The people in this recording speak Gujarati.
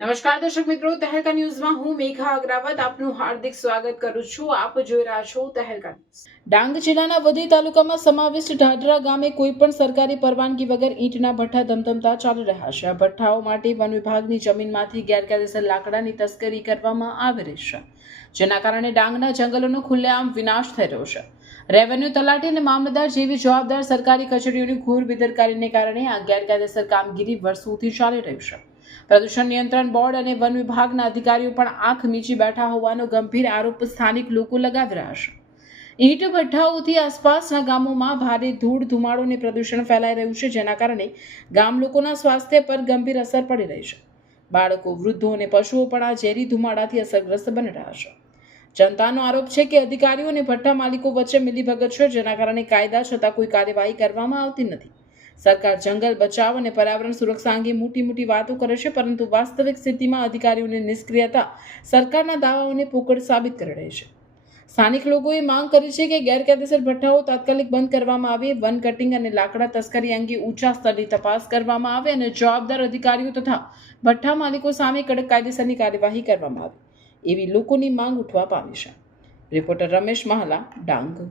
નમસ્કાર દર્શક મિત્રો, તહેલકા ન્યૂઝમાં હું મેઘા અગ્રાવત આપનું હાર્દિક સ્વાગત કરું છું. આપ જોઈ રહ્યા છો તહેલકા ડાંગ જિલ્લાના વધી તાલુકામાં સમાવિષ્ટ ઢાઢરા ગામે કોઈ પણ સરકારી પરવાનગી વગર ઈંટના ભઠ્ઠા ધમધમતા ચાલી રહ્યા છે. આ ભઠ્ઠાઓ માટે વન વિભાગની જમીનમાંથી ગેરકાયદેસર લાકડાની તસ્કરી કરવામાં આવી રહી છે, જેના કારણે ડાંગના જંગલોનો ખુલ્લેઆમ વિનાશ થઈ રહ્યો છે. રેવન્યુ તલાટી અને મામલતદાર જેવી જવાબદાર સરકારી કચેરીઓની ઘોર બેદરકારીને કારણે આ ગેરકાયદેસર કામગીરી વર્ષોથી ચાલી રહી છે. પ્રદૂષણ નિયંત્રણ બોર્ડ અને વન વિભાગના અધિકારીઓ પણ આંખ મીચી બેઠા હોવાનો ગંભીર આરોપ સ્થાનિક લોકો લગાવી રહ્યા છે. ઈંટ ભઠ્ઠાઓથી આસપાસના ગામોમાં ભારે ધૂળ ધુમાડો અને પ્રદૂષણ ફેલાઈ રહ્યું છે, જેના કારણે ગામ લોકોના સ્વાસ્થ્ય પર ગંભીર અસર પડી રહી છે. બાળકો, વૃદ્ધો અને પશુઓ પણ આ ઝેરી ધુમાડાથી અસરગ્રસ્ત બની રહ્યા છે. જનતાનો આરોપ છે કે અધિકારીઓ અને ભઠ્ઠા માલિકો વચ્ચે મિલીભગત છે, જેના કારણે કાયદા છતાં કોઈ કાર્યવાહી કરવામાં આવતી નથી. સરકાર જંગલ બચાવ અને પર્યાવરણ સુરક્ષા અંગે મોટી મોટી વાતો કરે છે, પરંતુ વાસ્તવિક સ્થિતિમાં અધિકારીઓની નિષ્ક્રિયતા સરકારના દાવાઓને પોકળ સાબિત કરી રહી છે. સ્થાનિક લોકોએ માંગ કરી છે કે ગેરકાયદેસર ભઠ્ઠાઓ તાત્કાલિક બંધ કરવામાં આવે, વન કટિંગ અને લાકડા તસ્કરી અંગે ઊંચા સ્તરની તપાસ કરવામાં આવે અને જવાબદાર અધિકારીઓ તથા ભઠ્ઠા માલિકો સામે કડક કાયદેસરની કાર્યવાહી કરવામાં આવે, એવી લોકોની માંગ ઉઠવા પામી છે. રિપોર્ટર રમેશ મહાલા, ડાંગ.